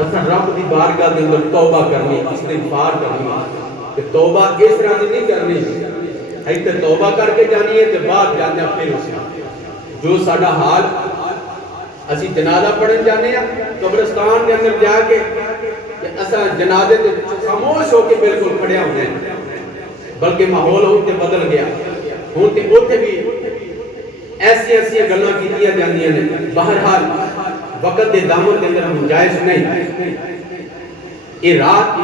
اساں رب دی بارگاہ دے اندر توبہ کرنی، استغفار کرنی کہ توبہ اس طرح دی نہیں کرنی ایتھے توبہ کر کے جانی ہے تے بعد جانا پھر اس جو ساڈا حال اسی جنازہ پڑھن جانے ہیں قبرستان دے اندر جا کے کہ اساں جنازے تے خاموش ہو کے بالکل کھڑے ہونے ہیں، بلکہ ماحول ہوتے بدل گیا ہوں تے اوتھے بھی ایسی گلاں کیتیاں جاندیاں نے۔ بہرحال وقت دے دامن دے اندر گنجائش نہیں، یہ رات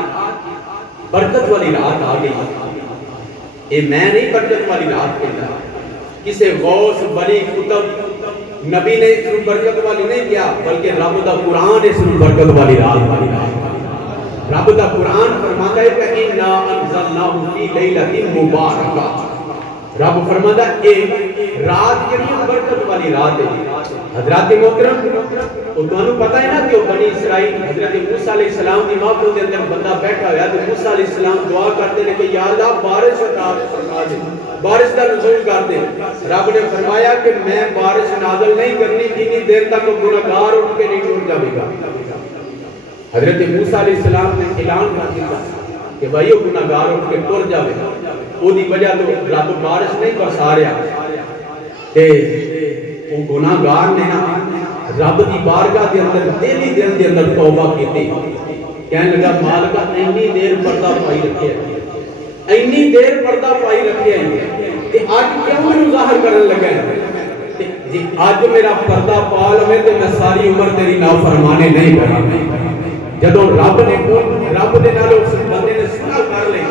برکت والی رات آ گئی، یہ میں نہیں برکت والی رات کہتا، کسے غوث ولی کتب نبی نے اس کو برکت والی نہیں کیا، بلکہ رب دا قرآن اس کو برکت والی رات، رب دا قرآن فرماتا ہے کہ اِنَّا أَنزَلْنَاهُ فِي لَيْلَةٍ مُبَارَكَةٍ، رب فرماتا ہے ایک رات جڑی برکت والی رات ہے۔ حضرات محترم وہ تمہیں پتہ ہے نا کہ وہ بنی اسرائیل حضرت موسیٰ علیہ السلام کی محفل کے اندر بندہ بیٹھا ہوا تو موسیٰ علیہ السلام دعا کرتے ہیں کہ یا اللہ بارش عطا فرما دے، بارش کا نزول کر دے۔ رب نے فرمایا کہ میں بارش نازل نہیں کرنی جتنی دیر تک وہ گناہگار اٹھ کے نہیں ٹوٹ جائے گا۔ حضرت موسیٰ علیہ السلام نے اعلان کر دیا کہ بھائی وہ گناہگار اٹھ کے ٹر جائے گا، وہ دی وجہ تو رب بارش نہیں برسا رہا تے وہ گناہگار نے نا رب دی بارگاہ دے اندر دلی دل دے اندر توبہ کیتی، کہنے لگا مالکا اینی دیر پردہ پائی رکھے ہیں، اینی دیر پردہ پائی رکھے ہیں کہ آج کیوں میں ظاہر کرنے لگا ہے جی آج میرا پردہ پا لوے تو میں ساری عمر تیری نافرمانی نہیں کرا۔ جدو رب دے نال اس بندے نے صلح کر لے،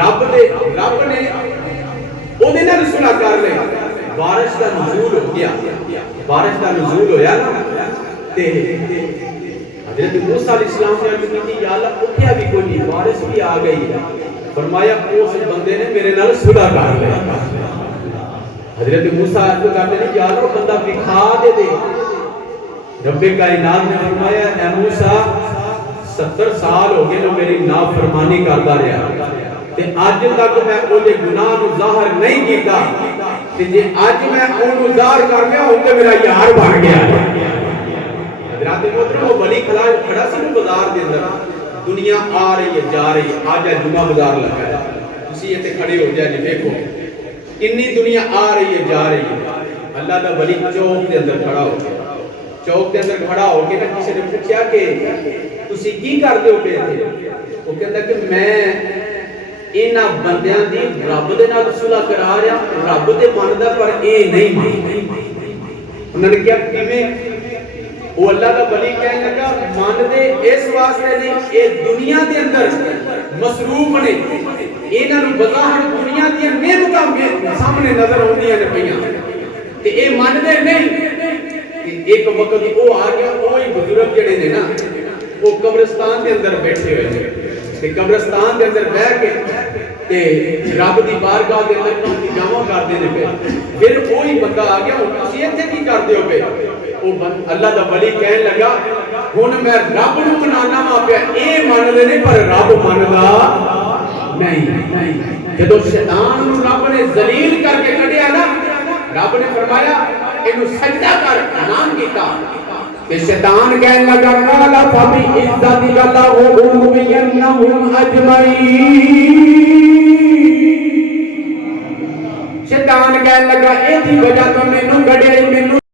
رب نے او دے نال صلح کر لے، بارش کا نزول ہو گیا، بارش کا نزول ہویا نا تے حضرت موسیٰ علیہ السلام نے عرض کی یا اللہ اٹھیا بھی کوئی نہیں، بارش بھی آ گئی ہے، فرمایا اس بندے نے میرے نال صلح کر لے۔ حضرت موسیٰ عرض کرتے ہیں یا اللہ بندہ بکھا دے رب کائنات نے فرمایا اے موسیٰ 70 سال ہو گئے جو میری نافرمانی کرتا رہا تے آج تک میں اوہدے گناہ نو ظاہر نہیں کیتا تے جے آج میں اونوں ظاہر کر گیا ہوں تے میرا یار بن گیا۔ حضرات محترم وہ ولی کھڑا سی بازار دے اندر، دنیا آ رہی ہے جا رہی ہے، آج جمعہ بازار لگا ہے، تسی ایتھے کھڑے ہو جائے جی دیکھو کتنی دنیا آ رہی ہے جا رہی ہے۔ اللہ دا ولی چوک دے اندر کھڑا ہو گیا، چوک دے اندر کھڑا ہو کے کسی نے پوچھا کہ تسی کی کر دے ہو پہ تھے؟ وہ کہتا کہ میں اینا بندیاں دی رب دے نال صلح کرا رہا، رب دے ماندا پر اے نہیں مان۔ انہوں نے کیا کیویں؟ وہ اللہ کا ولی کہنے لگا مان دے اس واسطے نہیں، اے دنیا دے اندر مصروف نے، انہاں نوں بظاہر دنیا دی نعمتاں سامنے نظر آندیاں نے پیاں تے اے مان دے نہیں۔ ایک وقت وہ آ گیا، وہی بزرگ جڑے نے نا وہ قبرستان دے اندر بیٹھے ہوئے ہیں تے قبرستان دے اندر بیٹھ کے تے رب دی بارگاہ دے اندر التجاواں کردے نے پے، پھر وہی بندہ آ گیا تسی ایتھے کی کردے ہو پے؟ وہ اللہ دا ولی کہنے لگا ہن میں رب نوں منانا وا پیا، اے مننے نے پر رب مندا نہیں۔ جدوں شیطان نوں رب نے ذلیل کر کے کڈیا نا، رب نے فرمایا اینو سجدہ کر، نام کیتا کہ شیطان کہنے لگا قال فبعزتک لأغوینہم اجمعین، شیطان کہنے لگا اے دی وجہ تو مینوں گڑے مینوں